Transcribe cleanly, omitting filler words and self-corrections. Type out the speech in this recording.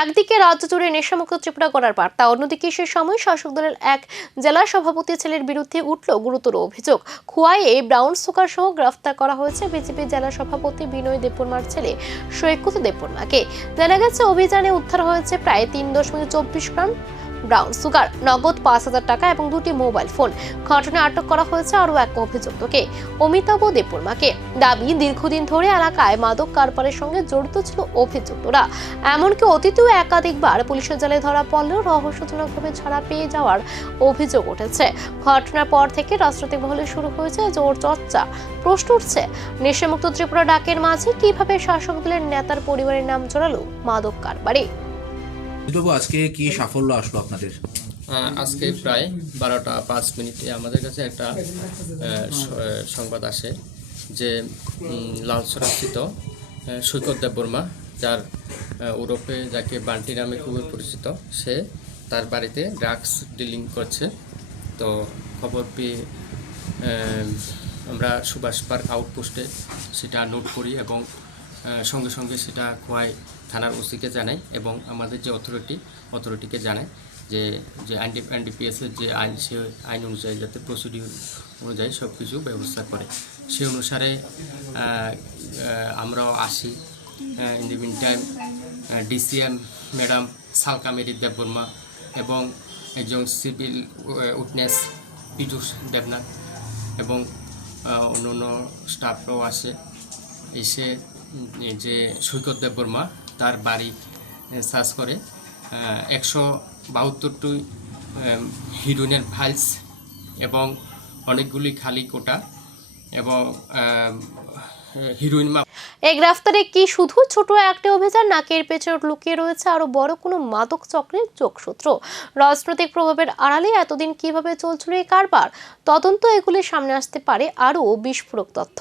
একদিকে রাজ্য জুড়ে নেশামুক্ত ত্রিপুরা করার বার্তা, অন্যদিকে সে সময় শাসক দলের এক জেলা সভাপতি ছেলের বিরুদ্ধে উঠল গুরুতর অভিযোগ। খোয়াইয়ে ব্রাউন সুগার সহ গ্রেফতার করা হয়েছে বিজেপি জেলা সভাপতি বিনয় দেববর্মার ছেলে সৈকত দেববর্মাকে। জানা গেছে, অভিযানে উদ্ধার হয়েছে প্রায় 3.24 গ্রাম ব্রাউন সুগার, নগদ 5,000 টাকা এবং 2টি মোবাইল ফোন। ঘটনায় আটক করা হয়েছে আরও এক অভিযুক্তকে, অমিতাভ দেববর্মাকে। দাবি, দীর্ঘদিন ধরে এলাকায় মাদক কারবারের সঙ্গে জড়িত ছিল অভিযুক্তরা। এমনকি অতীতেও একাধিকবার পুলিশের জালে ধরা পড়লেও রহস্যজনকভাবে ছাড়া পেয়ে যাওয়ার অভিযোগ উঠেছে। ঘটনার পর থেকে রাজনৈতিক মহলে শুরু হয়েছে জোর চর্চা। প্রশ্ন উঠছে, নেশামুক্ত ত্রিপুরা ডাকের মাঝে কিভাবে শাসক দলের নেতার পরিবারের নাম জড়ালো মাদক কারবারে। আজকে কি সাফল্য আসলো আপনাদের? আজকে প্রায় 12টা 5 মিনিটে আমাদের কাছে একটা সংবাদ আসে যে লালসরাস্থিত সৈকত দেববর্মা, যার ওরফে যাকে বান্টি নামে খুবই পরিচিত, সে তার বাড়িতে ড্রাগস ডিলিং করছে। তো খবর পেয়ে আমরা সুভাষ পার্ক আউটপোস্টে সেটা নোট করি এবং সঙ্গে সঙ্গে সেটা খোয়াই থানার ওসিকে জানাই এবং আমাদের যে অথরিটিকে জানাই যে এনডিপিএসের যে আইন, সে আইন অনুযায়ী যাতে প্রসিডিউর অনুযায়ী সব কিছু ব্যবস্থা করে, সে অনুসারে আমরাও আসি। In the meantime DCM madam Salkameri Debbarma এবং একজন সিভিল উইটনেস পীযুষ দেবনাথ এবং অন্য স্টাফরাও আসে। এসে যে সৈকত দেববর্মা তার বাড়ি সার্চ করে 172টি হিরোইনের ফাইলস এবং অনেকগুলি খালি কোটা এবং হিরোইন। এই গ্রেফতারে কি শুধু ছোট একটা অভিযান, নাকি এর পেছনে লুকিয়ে রয়েছে আরো বড় কোনো মাদক চক্রের যোগসূত্র? রাজনৈতিক প্রভাবের আড়ালে এতদিন কিভাবে চলছিল এই কারবার? তদন্ত এগুলি সামনে আসতে পারে আরো বিস্ফোরক তথ্য।